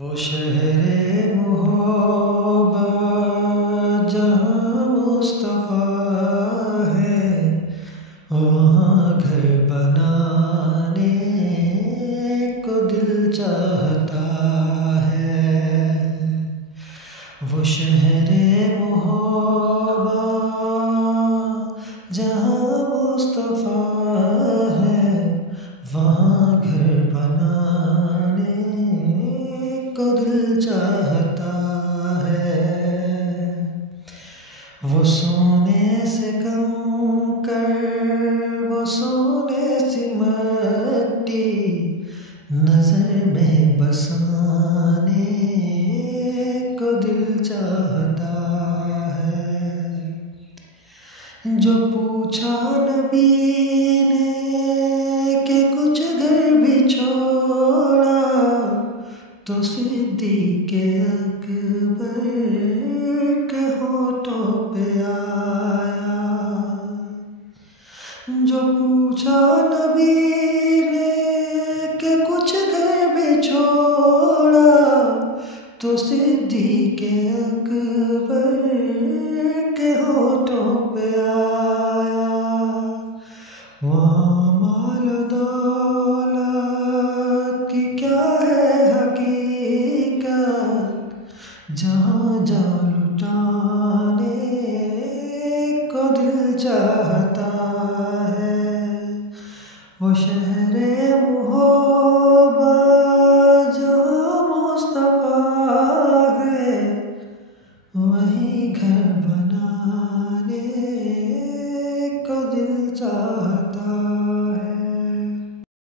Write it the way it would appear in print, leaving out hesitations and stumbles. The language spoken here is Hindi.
वो शहरे मोहब्बत जहाँ मुस्तफ़ा है, वहाँ घर बनाने को दिल चाहता है। वो शहरे मोहब्बत जहाँ मुस्तफ़ा है, वहाँ घर बनाने को दिल चाहता है। वो सोने से कंकर, वो सोने से मट्टी नजर में बसाने को दिल चाहता है। जो पूछा नबी ने कि कुछ घर भी छोड़ा, तो सिद्दीक़ अकबर के होठों पे आया। जो पूछा नबी ने कि कुछ घर भी छोड़ा, तो सिद्दीक़ अकबर के होठों पे आया। वहाँ माल दौलत की क्या है हकीकत, जहाँ जा लुटाने को दिल चाहता है। वो शहरे